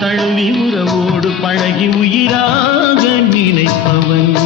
தழுவி உறவோடு பழகி உயிராக நினைப்பவன்.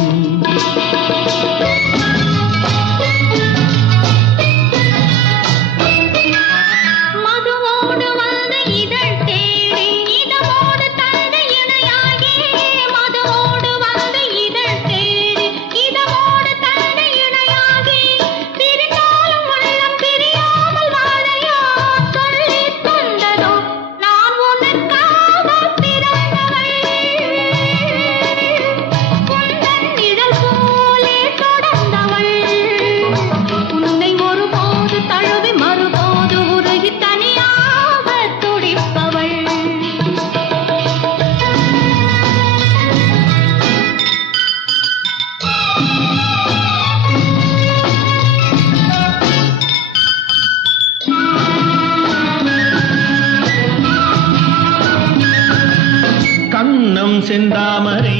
செந்தாமரை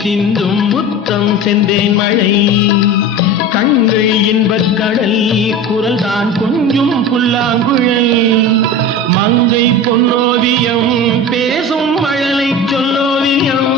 சிந்தும் முத்தம் செந்தேன் மழை கண்கள் இன்பக் கடல் குரல் தான் கொஞ்சும் புல்லாங்குழல் மங்கை பொன்னோவியம் பேசும் மழலை சொல்லோவியம்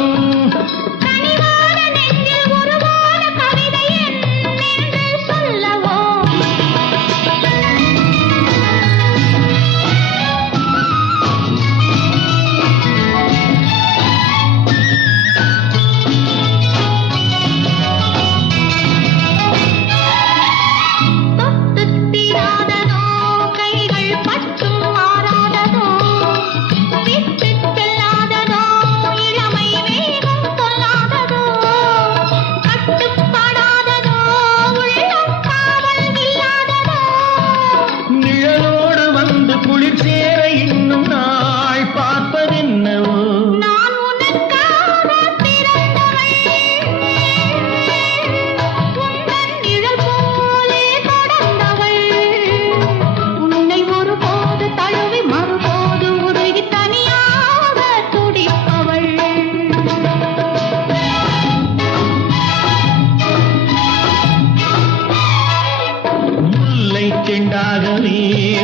செண்டாகவே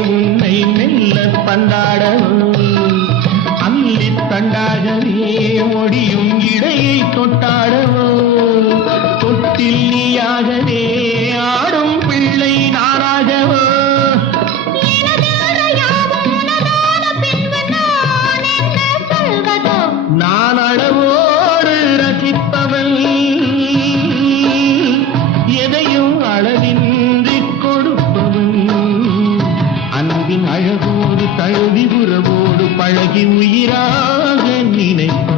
உன்னை மெல்ல பந்தாடவும் அள்ளி தண்டாகவே ஒடியும் இடையை தொட்டாடவோ தொட்டில் நீயாகவே ஆடும் பிள்ளை நாராகவோ நான் அளவோடு ரசிப்பவன் எதையும் அளவின்றி அழகோடு தழுவி உறவோடு பழகி உயிராக நினைப்ப